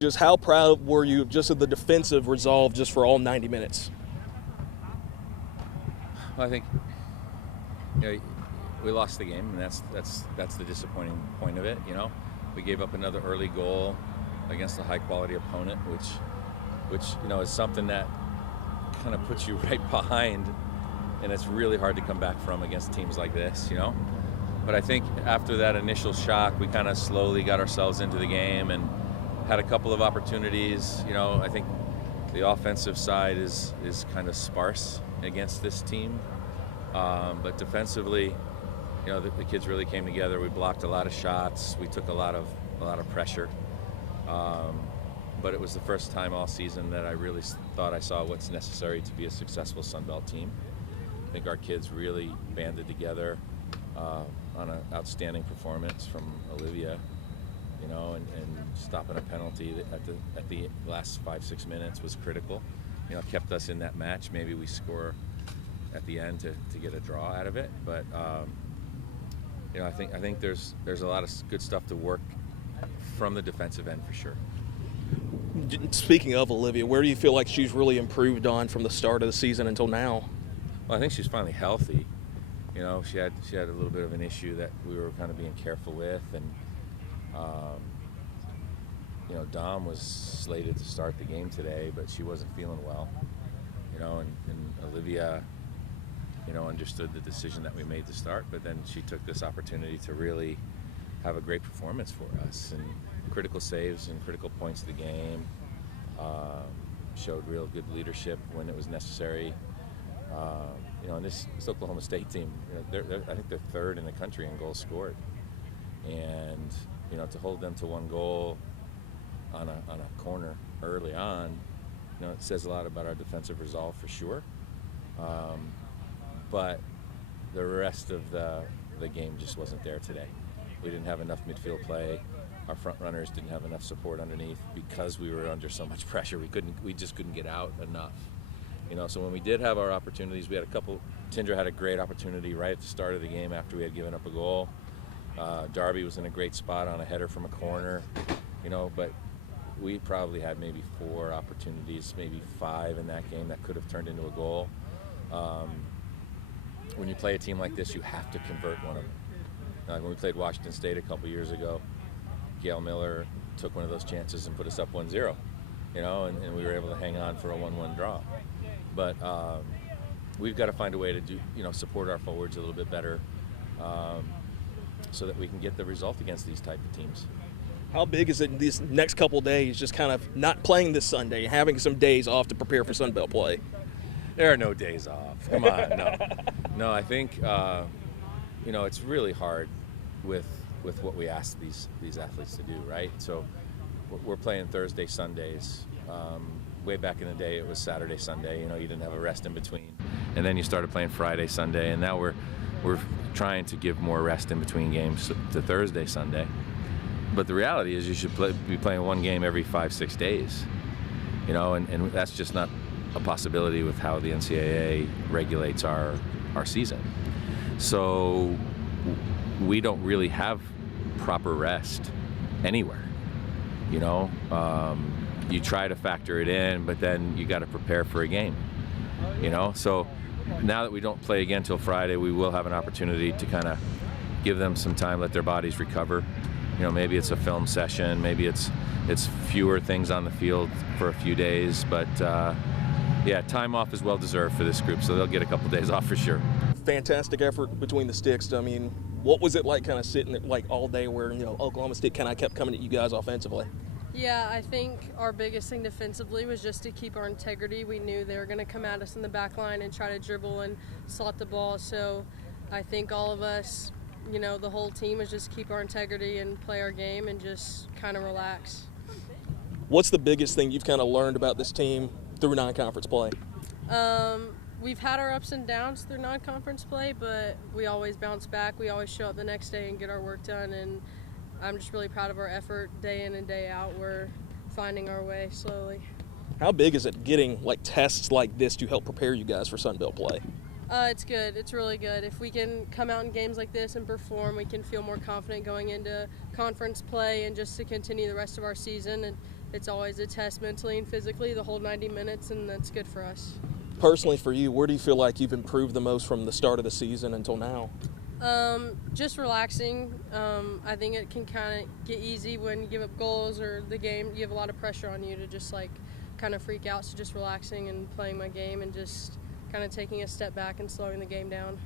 Just how proud were you just of the defensive resolve just for all 90 minutes? Well, I think we lost the game, and that's the disappointing point of it. We gave up another early goal against a high-quality opponent, which is something that kind of puts you right behind, and it's really hard to come back from against teams like this. But I think after that initial shock, we kind of slowly got ourselves into the game and had a couple of opportunities. I think the offensive side is kind of sparse against this team, but defensively, the kids really came together. We blocked a lot of shots. We took a lot of pressure, but it was the first time all season that I really thought I saw what's necessary to be a successful Sun Belt team. I think our kids really banded together on an outstanding performance from Olivia. And stopping a penalty at the last 5-6 minutes was critical. Kept us in that match. Maybe we score at the end to get a draw out of it. But I think there's a lot of good stuff to work from the defensive end for sure. Speaking of Olivia, where do you feel like she's really improved on from the start of the season until now? Well, I think she's finally healthy. She had a little bit of an issue that we were kind of being careful with, and Dom was slated to start the game today, but she wasn't feeling well. And Olivia, understood the decision that we made to start, but then she took this opportunity to really have a great performance for us, and critical saves and critical points of the game. Showed real good leadership when it was necessary. And this Oklahoma State team, I think they're third in the country in goals scored. And to hold them to one goal on a corner early on, it says a lot about our defensive resolve for sure. But the rest of the game just wasn't there today. We didn't have enough midfield play. Our front runners didn't have enough support underneath because we were under so much pressure. We just couldn't get out enough. So when we did have our opportunities, we had a couple. Tindra had a great opportunity right at the start of the game after we had given up a goal. Darby was in a great spot on a header from a corner, but we probably had maybe 4 opportunities, maybe 5 in that game that could have turned into a goal. When you play a team like this, you have to convert one of them. When we played Washington State a couple years ago, Gail Miller took one of those chances and put us up 1-0, and we were able to hang on for a 1-1 draw. But we've got to find a way to do, support our forwards a little bit better, so that we can get the result against these type of teams. How big is it these next couple days, just kind of not playing this Sunday, having some days off to prepare for Sun Belt play? There are no days off. Come on, no. I think it's really hard with what we ask these athletes to do, right? So we're playing Thursday, Sundays. Way back in the day, it was Saturday, Sunday. You didn't have a rest in between, and then you started playing Friday, Sunday, and now we're trying to give more rest in between games to Thursday, Sunday. But the reality is you should be playing one game every 5-6 days, and that's just not a possibility with how the NCAA regulates our season. So we don't really have proper rest anywhere, You try to factor it in, but then you got to prepare for a game, So now that we don't play again till Friday, we will have an opportunity to kind of give them some time, let their bodies recover. Maybe it's a film session, maybe it's fewer things on the field for a few days, but time off is well deserved for this group, so they'll get a couple days off for sure. Fantastic effort between the sticks. I mean, what was it like kind of sitting all day where Oklahoma State kind of kept coming at you guys offensively? Yeah, I think our biggest thing defensively was just to keep our integrity. We knew they were going to come at us in the back line and try to dribble and slot the ball. So I think all of us, the whole team was just keep our integrity and play our game and just kind of relax. What's the biggest thing you've kind of learned about this team through non-conference play? We've had our ups and downs through non-conference play, but we always bounce back. We always show up the next day and get our work done, and I'm just really proud of our effort day in and day out. We're finding our way slowly. How big is it getting tests like this to help prepare you guys for Sun Belt play? It's good. It's really good. If we can come out in games like this and perform, we can feel more confident going into conference play and just to continue the rest of our season. And it's always a test mentally and physically the whole 90 minutes, and that's good for us. Personally, for you, where do you feel like you've improved the most from the start of the season until now? Just relaxing. I think it can kind of get easy when you give up goals or the game. You have a lot of pressure on you to just like kind of freak out. So just relaxing and playing my game and just kind of taking a step back and slowing the game down.